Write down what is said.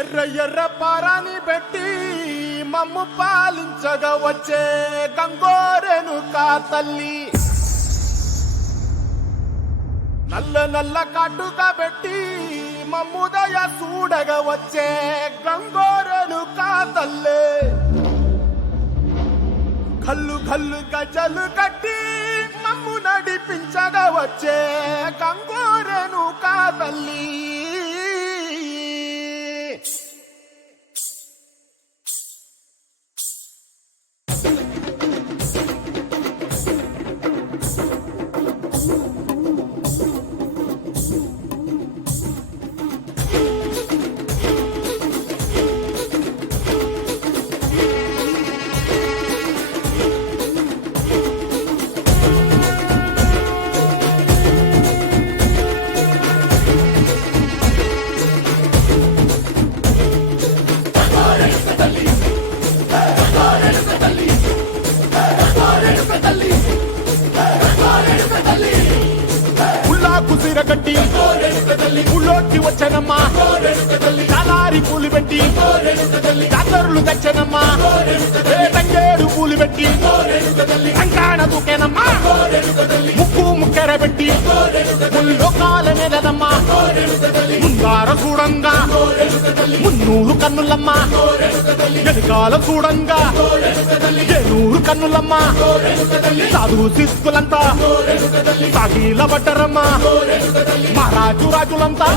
ఎర్ర ఎర్ర పారాని పెట్టి మమ్ము పాలించగా వచ్చే గంగోరెను కా తల్లి, నల్ల నల్ల కాటుగా పెట్టి మమ్ముదయ చూడగా వచ్చే గంగోరెను కా తల్లి, కల్లు కల్లు గజలు కట్టి మమ్ము నడిపించగా వచ్చే గంగోరెను కా తల్లి. కుసిరగట్టి పుల్లోకి వచ్చనమ్మా, చాలారి పూలు పెట్టి జాతరులు తెచ్చనమ్మా, తంగేడు పూలు పెట్టి కంకాణ దూకేనమ్మా, ముక్కు ముక్కెర పెట్టి ముల్లోకాల మీదనమ్మా, ముందార చూడంగా మున్నూరు కన్నులమ్మా, వెనుకాల చూడంగా ఏనూరు కన్నులమ్మా, సాధు శిస్తులంతా సాగిల పట్టరమ్మా, మహారాజు రాజులంతా